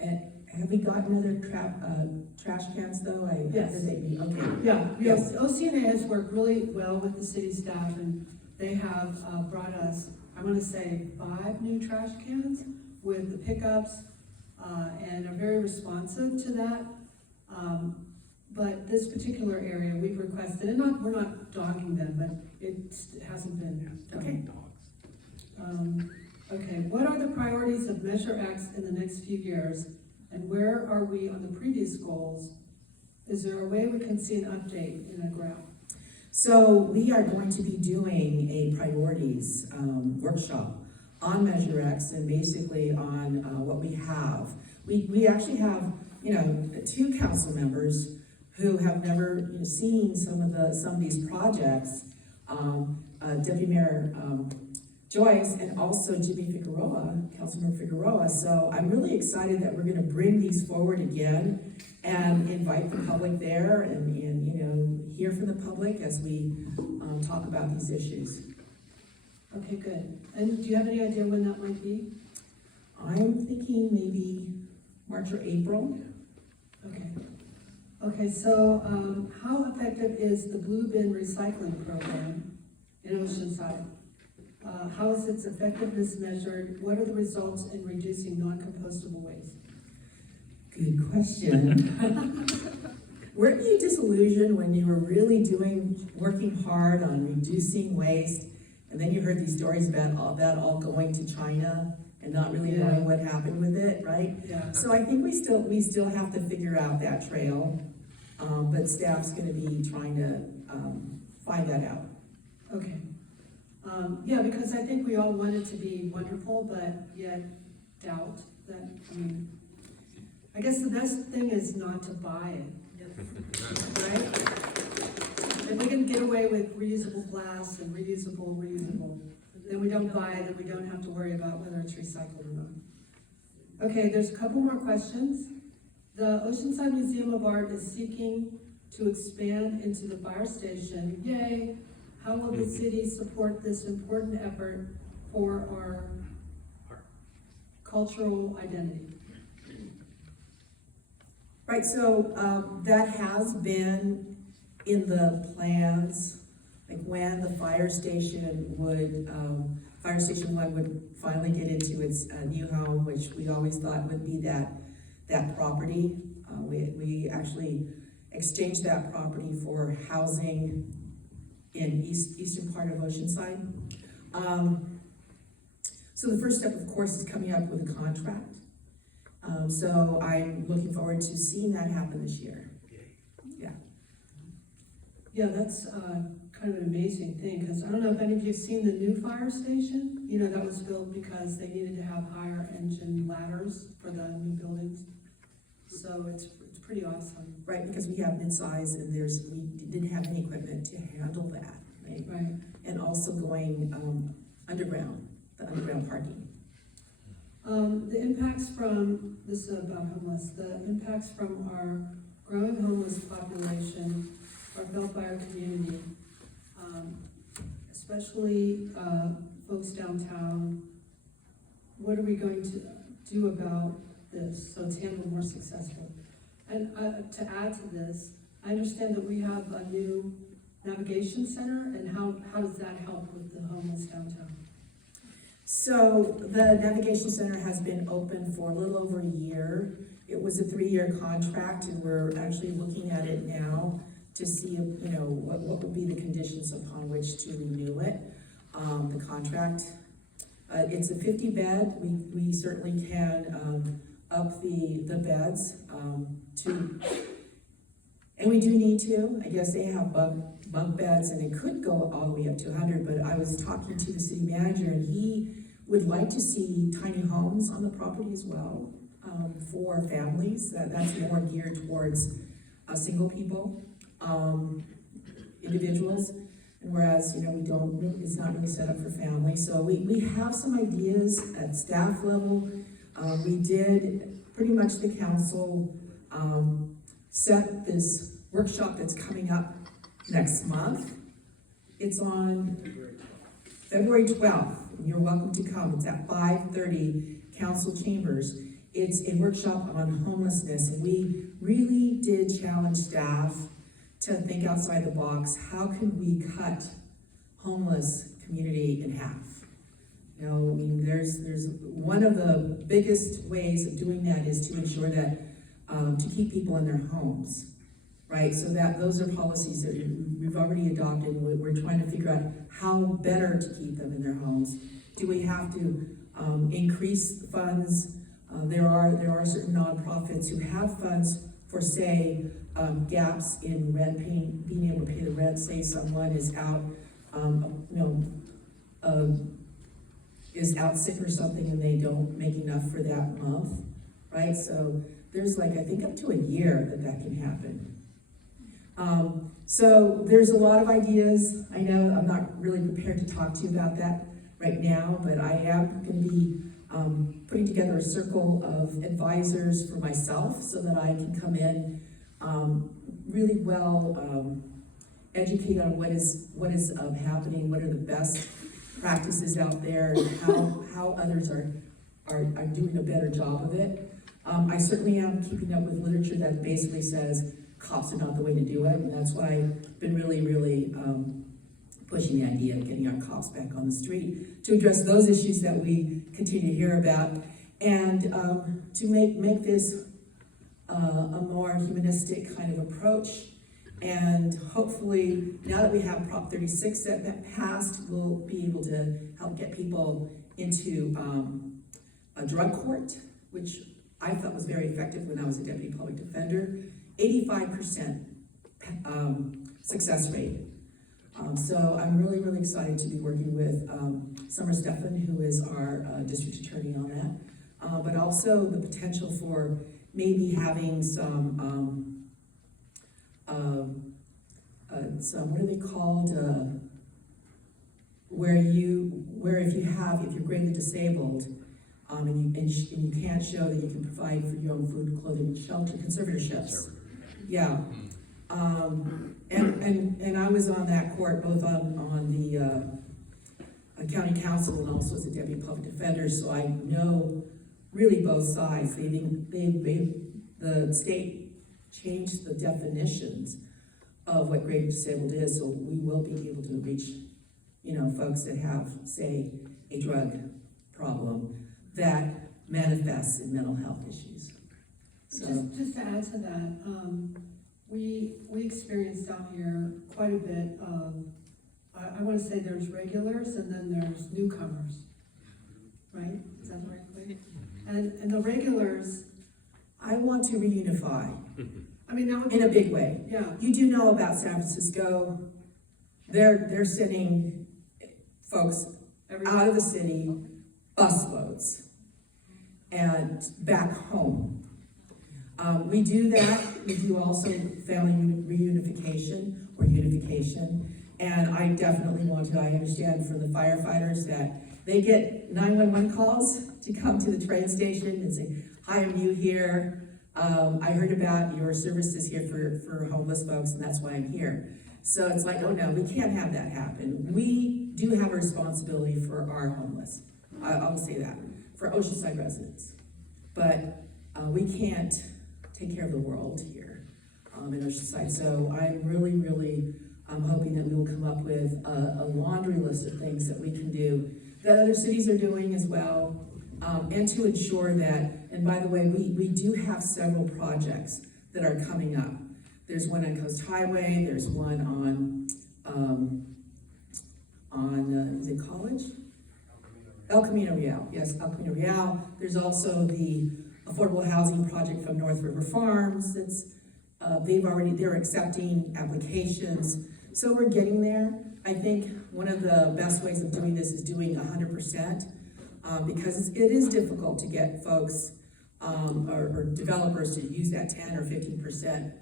And have we gotten other trash cans though? Yes. Okay. Yeah, Yes. OCNA has worked really well with the city staff, and they have brought us, I'm gonna say, 5 new trash cans with the pickups, and are very responsive to that. But this particular area, we've requested, and we're not dogging them, but it hasn't been done. Okay, what are the priorities of Measure X in the next few years, and where are we on the previous goals? Is there a way we can see an update in a graph? So we are going to be doing a priorities workshop on Measure X and basically on what we have. We actually have, 2 council members who have never seen some of these projects. Deputy Mayor Joyce and also Jimmy Figueroa, Councilmember Figueroa. So I'm really excited that we're gonna bring these forward again and invite the public there and hear from the public as we talk about these issues. Okay, good. And do you have any idea when that might be? I'm thinking maybe March or April. Okay. Okay, so how effective is the Blue Bin Recycling Program in Oceanside? How is its effectiveness measured? What are the results in reducing non-compostable waste? Good question. Weren't you disillusioned when you were really working hard on reducing waste, and then you heard these stories about all that all going to China and not really Yeah. knowing what happened with it, right? Yeah. So I think we still have to figure out that trail, but staff's gonna be trying to find that out. Okay. Yeah, because I think we all want it to be wonderful, but yet doubt that, I guess the best thing is not to buy it, right? If we can get away with reusable glass and reusable, then we don't buy it and we don't have to worry about whether it's recycled or not. Okay, there's a couple more questions. The Oceanside Museum of Art is seeking to expand into the fire station. Yay! How will the city support this important effort for our cultural identity? Right, so that has been in the plans, like when the fire station one would finally get into its new home, which we always thought would be that property. We actually exchanged that property for housing in eastern part of Oceanside. So the first step, of course, is coming up with a contract. So I'm looking forward to seeing that happen this year. Yeah, that's kind of an amazing thing, because I don't know if any of you have seen the new fire station. That was built because they needed to have higher engine ladders for the new buildings. So it's pretty awesome. Right, because we have mid-size and we didn't have any equipment to handle that, right? Right. And also going underground, the underground parking. The impacts from, this is about homeless, the impacts from our growing homeless population are felt by our community, especially folks downtown. What are we going to do about this so it's handled more successful? And to add to this, I understand that we have a new navigation center, and how does that help with the homeless downtown? So the navigation center has been open for a little over a year. It was a 3-year contract, and we're actually looking at it now to see, what would be the conditions upon which to renew it, the contract. It's a 50-bed. We certainly can up the beds to And we do need to, I guess they have bunk beds, and it could go all the way up to 100, but I was talking to the city manager, and he would like to see tiny homes on the property as well, for families. That's more geared towards single people, individuals, and whereas, you know, it's not really set up for families. So we have some ideas at staff level. We did, pretty much the council set this workshop that's coming up next month. It's on February 12th. You're welcome to come. It's at 5:30, council chambers. It's a workshop on homelessness, and we really did challenge staff to think outside the box. How can we cut homeless community in half? You know, I mean, there's one of the biggest ways of doing that is to ensure that, to keep people in their homes, right? So that those are policies that we've already adopted. We're trying to figure out how better to keep them in their homes. Do we have to increase funds? There are certain nonprofits who have funds for, say, gaps in rent paying, being able to pay the rent. Say someone is out, is out sick or something, and they don't make enough for that month, right? So there's like, I think up to a year that can happen. So there's a lot of ideas. I know I'm not really prepared to talk to you about that right now, but I am going to be putting together a circle of advisors for myself so that I can come in really well educate on what is happening, what are the best practices out there, and how others are doing a better job of it. I certainly am keeping up with literature that basically says cops are not the way to do it, and that's why I've been really pushing the idea of getting our cops back on the street to address those issues that we continue to hear about, and to make this a more humanistic kind of approach. And hopefully, now that we have Prop 36 that passed, we'll be able to help get people into a drug court, which I thought was very effective when I was a deputy public defender. 85% success rate. So I'm really excited to be working with Summer Stephan, who is our district attorney on that, but also the potential for maybe having some what are they called? Where if you're greatly disabled, and you can't show that you can provide for your own food, clothing, and shelter, conservatorships. Yeah. And I was on that court, both on the county council and also as a deputy public defender, so I know really both sides. The state changed the definitions of what greatly disabled is, so we will be able to reach, folks that have, say, a drug problem that manifests in mental health issues. So Just to add to that, we experienced out here quite a bit of, I want to say there's regulars and then there's newcomers, right? Is that the right way? And the regulars, I want to reunify I mean, that would be, in a big way. yeah, You do know about San Francisco. They're sending folks out of the city, busloads, and back home. We do that. We do also family reunification or unification. And I definitely want to, I understand from the firefighters that they get 911 calls to come to the train station and say, hi, I'm new here. I heard about your services here for homeless folks, and that's why I'm here. So it's like, oh no, we can't have that happen. We do have a responsibility for our homeless. I'll say that, for Oceanside residents. But we can't take care of the world here in Oceanside. So I'm really hoping that we will come up with a laundry list of things that we can do that other cities are doing as well, and to ensure that, and by the way, we do have several projects that are coming up. There's one on Coast Highway, there's one on is it College? El Camino Real, yes, El Camino Real. There's also the affordable housing project from North River Farms that's they're accepting applications, so we're getting there. I think one of the best ways of doing this is doing 100%, because it is difficult to get folks, or developers to use that 10 or 15%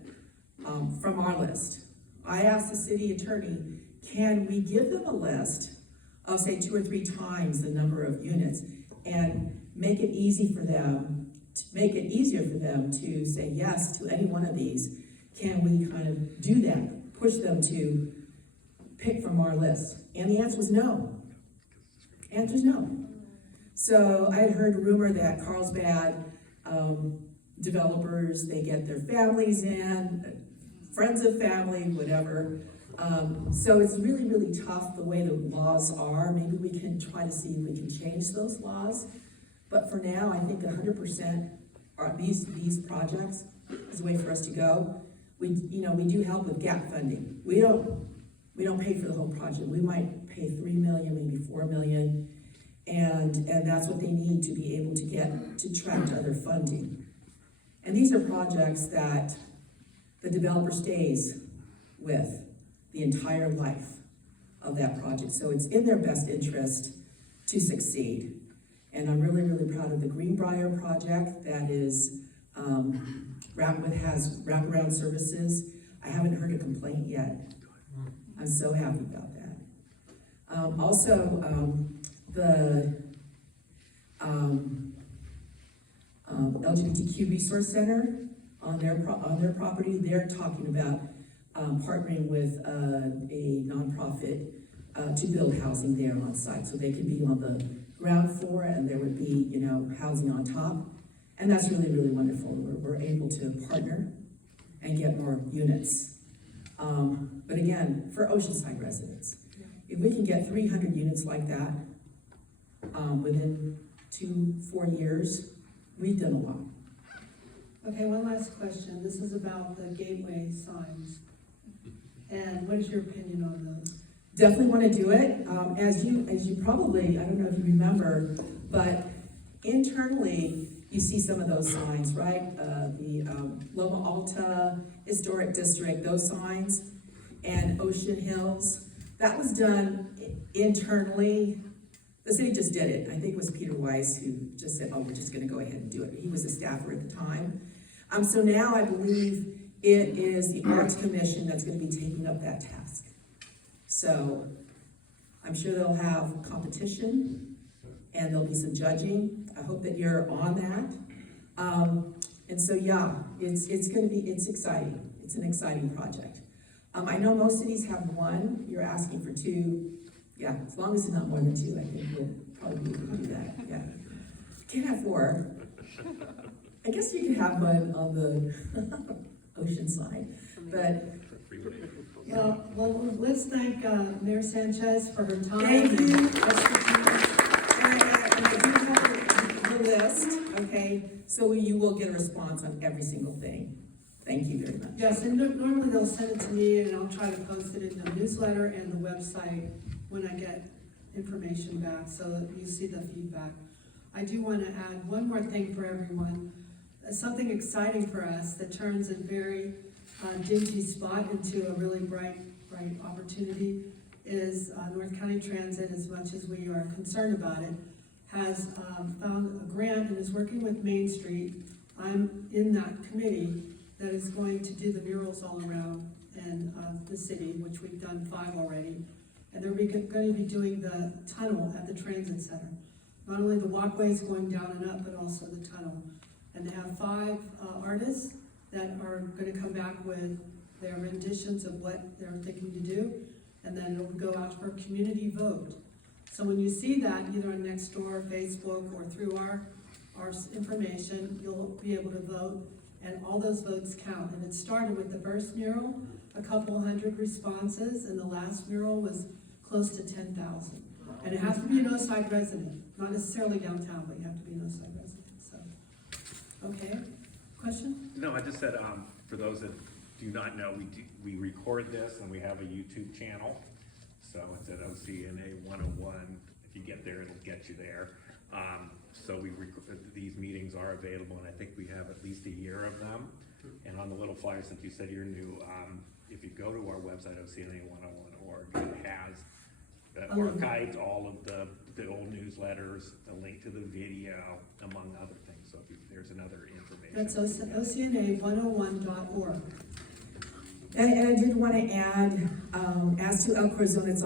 from our list. I asked the city attorney, can we give them a list of say 2 or 3 times the number of units and make it easier for them to say yes to any one of these? Can we kind of do that, push them to pick from our list? And the answer was no. Answer is no. So I had heard a rumor that Carlsbad developers, they get their families in, friends of family, whatever. So it's really, really tough the way the laws are. Maybe we can try to see if we can change those laws. But for now, I think 100% are these projects is the way for us to go. We do help with gap funding. We don't pay for the whole project. We might pay $3 million, maybe $4 million, and that's what they need to be able to get to attract other funding. And these are projects that the developer stays with the entire life of that project. So it's in their best interest to succeed. And I'm really, really proud of the Greenbrier project that is has wraparound services. I haven't heard a complaint yet. I'm so happy about that. The LGBTQ Resource Center on their property, they're talking about partnering with a nonprofit to build housing there on site, so they could be on the ground floor and there would be, housing on top. And that's really, really wonderful. We're able to partner and get more units. But again, for Oceanside residents, if we can get 300 units like that within 2-4 years, we've done a lot. Okay, one last question. This is about the gateway signs. And what is your opinion on those? Definitely want to do it. As you probably, I don't know if you remember, but internally, you see some of those signs, right? The Loma Alta Historic District, those signs, and Ocean Hills. That was done internally. The city just did it. I think it was Peter Weiss who just said, oh, we're just going to go ahead and do it. He was a staffer at the time. So now I believe it is the Arts Commission that's going to be taking up that task. So I'm sure they'll have competition and there'll be some judging. I hope that you're on that. And so, yeah, it's exciting. It's an exciting project. I know most cities have one. You're asking for 2. Yeah, as long as it's not more than 2, I think we'll probably be able to do that. Yeah, can't have 4. I guess you could have one on the ocean side, but. Well, let's thank Mayor Sanchez for her time. Thank you. And expertise. And I do have the list, okay, so you will get a response on every single thing. Thank you very much. Yes, and normally they'll send it to me and I'll try to post it in the newsletter and the website when I get information back so that you see the feedback. I do want to add one more thing for everyone. Something exciting for us that turns a very dingy spot into a really bright opportunity is North County Transit, as much as we are concerned about it, has found a grant and is working with Main Street. I'm in that committee that is going to do the murals all around and the city, which we've done 5 already. And they're going to be doing the tunnel at the transit center. Not only the walkways going down and up, but also the tunnel. And they have 5 artists that are going to come back with their renditions of what they're thinking to do, and then it'll go out for a community vote. So when you see that, either on Nextdoor, Facebook, or through our information, you'll be able to vote, and all those votes count. And it started with the first mural, a couple hundred responses, and the last mural was close to 10,000. And it has to be an Oside resident, not necessarily downtown, but you have to be an Oside resident, so. Okay, question? No, I just said, for those that do not know, we record this and we have a YouTube channel. So it's at OCNA 101. If you get there, it'll get you there. So these meetings are available, and I think we have at least a year of them. And on the little flyer, since you said you're new, if you go to our website, OCNA101.org, it has archived all of the old newsletters, a link to the video, among other things. So there's another information. That's OCNA101.org. And I did want to add, as to El Corazon, it's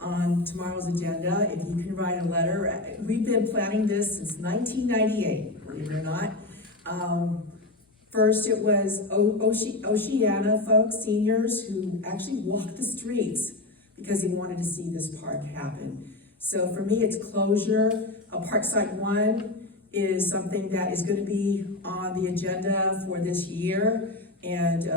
on tomorrow's agenda. If you can write a letter, we've been planning this since 1998, believe it or not. First, it was Oceana folks, seniors, who actually walked the streets because they wanted to see this park happen. So for me, it's closure. Parkside 1 is something that is going to be on the agenda for this year. And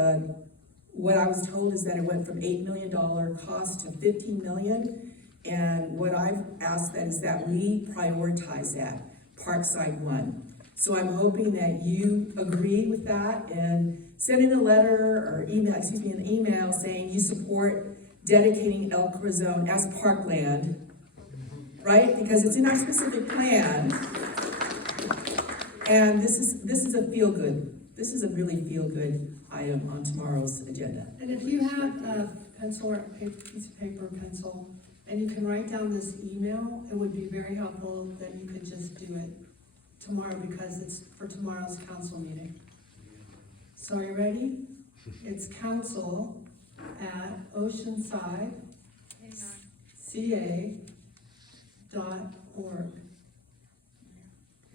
what I was told is that it went from $8 million cost to $15 million. And what I've asked that is that we prioritize that, Parkside 1. So I'm hoping that you agree with that and send in a letter or an email saying you support dedicating El Corazon as parkland, right? Because it's in our specific plan. And this is a feel-good. This is a really feel-good item on tomorrow's agenda. And if you have a pencil or a piece of paper or pencil, and you can write down this email, it would be very helpful that you could just do it tomorrow because it's for tomorrow's council meeting. So are you ready? It's council@oceanside.ca.org.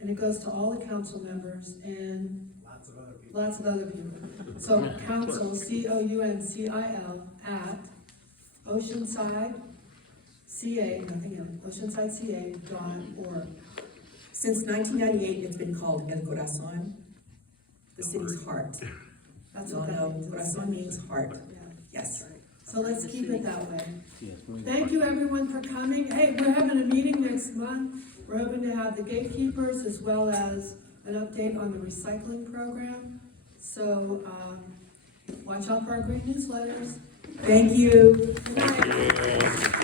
And it goes to all the council members and lots of other people. So council, COUNCIL, @oceansideca.org. Since 1998, it's been called El Corazon, the city's heart. That's You all what that know, means. Corazon means heart. Yeah. Yes. So let's keep it that way. Thank you everyone for coming. Hey, we're having a meeting next month. We're hoping to have the gatekeepers as well as an update on the recycling program. So watch out for our green newsletters. Thank you. Good night.